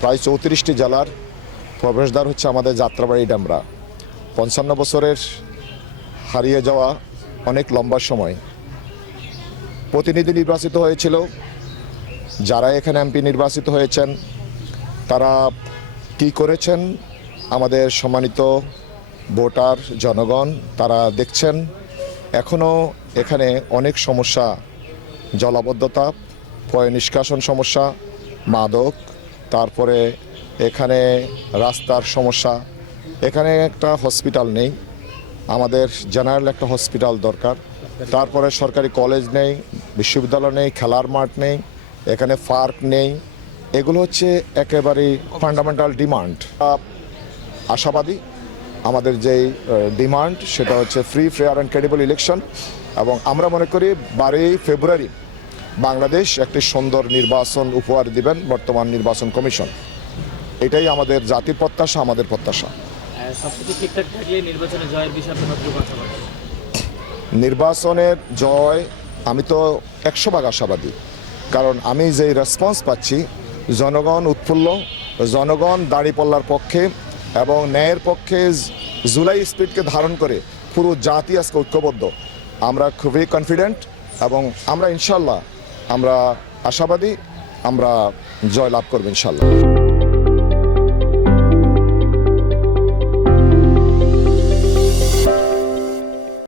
প্রায় 34টি জেলার প্রবেশদ্বার হচ্ছে আমাদের যাত্রাবাড়ি ডেমরা। 55 বছরের হারিয়ে যাওয়া অনেক লম্বা সময়। প্রতিনিধি নির্বাচিত হয়েছিল, যারা এখানে এমপি নির্বাচিত হয়েছেন তারা কী করেছেন আমাদের সম্মানিত ভোটার জনগণ তারা দেখছেন। এখনও এখানে অনেক সমস্যা, জলাবদ্ধতা, পয় নিষ্কাশন সমস্যা, মাদক, তারপরে এখানে রাস্তার সমস্যা। এখানে একটা হসপিটাল নেই, আমাদের জেনারেল একটা হসপিটাল দরকার। তারপরে সরকারি কলেজ নেই, বিশ্ববিদ্যালয় নেই, খেলার মাঠ নেই, এখানে পার্ক নেই। এগুলো হচ্ছে একেবারেই ফান্ডামেন্টাল ডিমান্ড। আশাবাদী আমাদের যেই ডিমান্ড সেটা হচ্ছে free, fair and credible election, এবং আমরা মনে করি 12 ফেব্রুয়ারি বাংলাদেশ একটি সুন্দর নির্বাচন উপহার দিবেন বর্তমান নির্বাচন কমিশন। এটাই আমাদের জাতির প্রত্যাশা, আমাদের প্রত্যাশা। সবকিছু ঠিকঠাক থাকলে নির্বাচনে জয়ের বিষয়ে আপনার আশাবাদী? নির্বাচনের জয় আমি তো 100% আশাবাদী, কারণ আমি যেই রেসপন্স পাচ্ছি, জনগণ উৎফুল্ল, জনগণ দাঁড়িপাল্লার পক্ষে এবং ন্যায়ের পক্ষে জুলাই স্পিরিটকে ধারণ করে পুরো জাতি আজকে ঐক্যবদ্ধ। আমরা খুবই কনফিডেন্ট এবং আমরা ইনশাল্লাহ আমরা আশাবাদী আমরা জয় লাভ করব ইনশাল্লাহ।